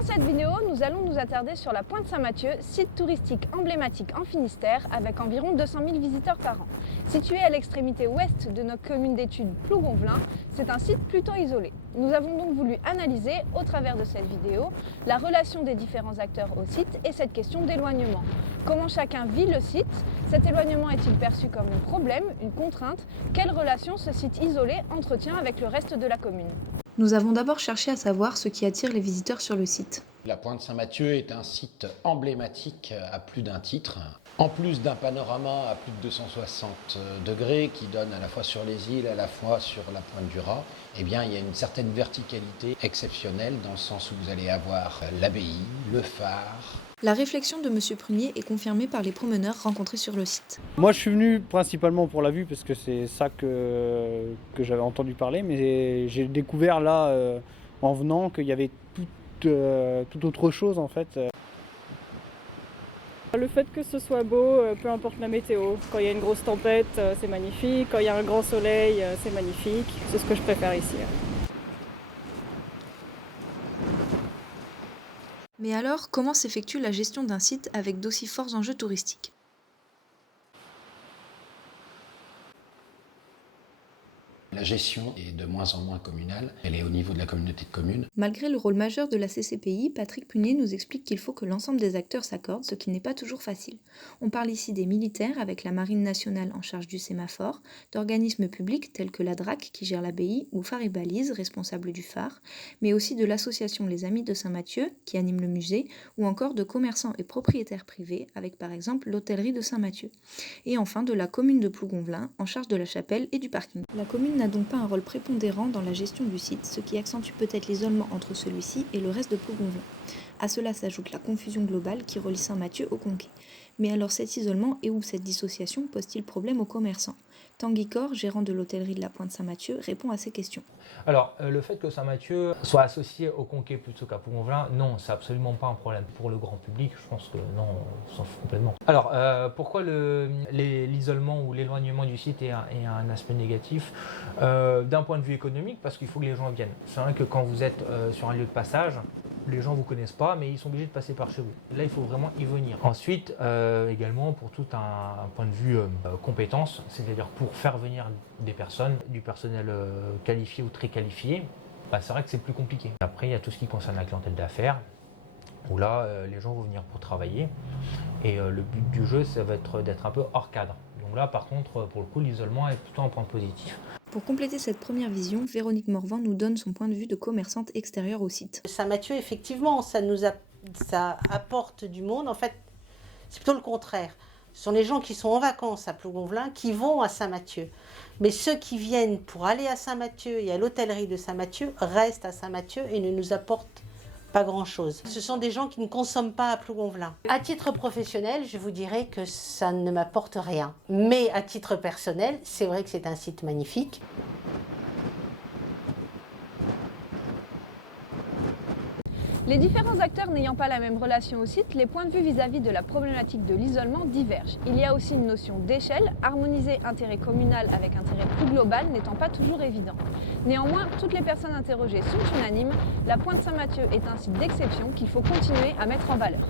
Dans cette vidéo, nous allons nous attarder sur la Pointe Saint-Mathieu, site touristique emblématique en Finistère avec environ 200 000 visiteurs par an. Situé à l'extrémité ouest de notre commune d'études Plougonvelin, c'est un site plutôt isolé. Nous avons donc voulu analyser, au travers de cette vidéo, la relation des différents acteurs au site et cette question d'éloignement. Comment chacun vit le site? Cet éloignement est-il perçu comme un problème, une contrainte? Quelle relation ce site isolé entretient avec le reste de la commune? Nous avons d'abord cherché à savoir ce qui attire les visiteurs sur le site. La Pointe Saint-Mathieu est un site emblématique à plus d'un titre. En plus d'un panorama à plus de 260 degrés qui donne à la fois sur les îles, à la fois sur la pointe du Raz, eh bien, il y a une certaine verticalité exceptionnelle dans le sens où vous allez avoir l'abbaye, le phare. La réflexion de M. Prunier est confirmée par les promeneurs rencontrés sur le site. Moi je suis venu principalement pour la vue parce que c'est ça que j'avais entendu parler, mais j'ai découvert là en venant qu'il y avait toute autre chose en fait. Le fait que ce soit beau, peu importe la météo. Quand il y a une grosse tempête, c'est magnifique. Quand il y a un grand soleil, c'est magnifique. C'est ce que je préfère ici. Mais alors, comment s'effectue la gestion d'un site avec d'aussi forts enjeux touristiques ? La gestion est de moins en moins communale, elle est au niveau de la communauté de communes. Malgré le rôle majeur de la CCPI, Patrick Prunier nous explique qu'il faut que l'ensemble des acteurs s'accordent, ce qui n'est pas toujours facile. On parle ici des militaires avec la Marine nationale en charge du sémaphore, d'organismes publics tels que la DRAC qui gère l'abbaye ou Phare et Balise, responsable du phare, mais aussi de l'association Les Amis de Saint-Mathieu qui anime le musée, ou encore de commerçants et propriétaires privés avec par exemple l'hôtellerie de Saint-Mathieu. Et enfin de la commune de Plougonvelin en charge de la chapelle et du parking. La commune n'a donc pas un rôle prépondérant dans la gestion du site, ce qui accentue peut-être l'isolement entre celui-ci et le reste de Plougonvelin. À cela s'ajoute la confusion globale qui relie Saint-Mathieu au Conquet. Mais alors cet isolement et ou cette dissociation pose-t-il problème aux commerçants? Tanguy Cor, gérant de l'hôtellerie de la Pointe Saint-Mathieu, répond à ces questions. Alors, le fait que Saint-Mathieu soit associé au Conquet plutôt qu'à Plougonvelin, non, c'est absolument pas un problème. Pour le grand public, je pense que non, on s'en fout complètement. Alors, pourquoi l'isolement ou l'éloignement du site est un aspect négatif? D'un point de vue économique, parce qu'il faut que les gens viennent. C'est vrai que quand vous êtes sur un lieu de passage, les gens ne vous connaissent pas, mais ils sont obligés de passer par chez vous. Là, il faut vraiment y venir. Ensuite, également, pour tout un point de vue compétence, c'est-à-dire pour faire venir des personnes, du personnel qualifié ou très qualifié, c'est vrai que c'est plus compliqué. Après, il y a tout ce qui concerne la clientèle d'affaires, où là, les gens vont venir pour travailler. Et le but du jeu, ça va être d'être un peu hors cadre. Donc là, par contre, pour le coup, l'isolement est plutôt un point positif. Pour compléter cette première vision, Véronique Morvan nous donne son point de vue de commerçante extérieure au site. Saint-Mathieu, effectivement, ça apporte du monde. En fait, c'est plutôt le contraire. Ce sont les gens qui sont en vacances à Plougonvelin qui vont à Saint-Mathieu. Mais ceux qui viennent pour aller à Saint-Mathieu et à l'hôtellerie de Saint-Mathieu restent à Saint-Mathieu et ne nous apportent pas grand-chose. Ce sont des gens qui ne consomment pas à Plougonvelin. À titre professionnel, je vous dirais que ça ne m'apporte rien. Mais à titre personnel, c'est vrai que c'est un site magnifique. Les différents acteurs n'ayant pas la même relation au site, les points de vue vis-à-vis de la problématique de l'isolement divergent. Il y a aussi une notion d'échelle, harmoniser intérêt communal avec intérêt plus global n'étant pas toujours évident. Néanmoins, toutes les personnes interrogées sont unanimes, la Pointe Saint-Mathieu est un site d'exception qu'il faut continuer à mettre en valeur.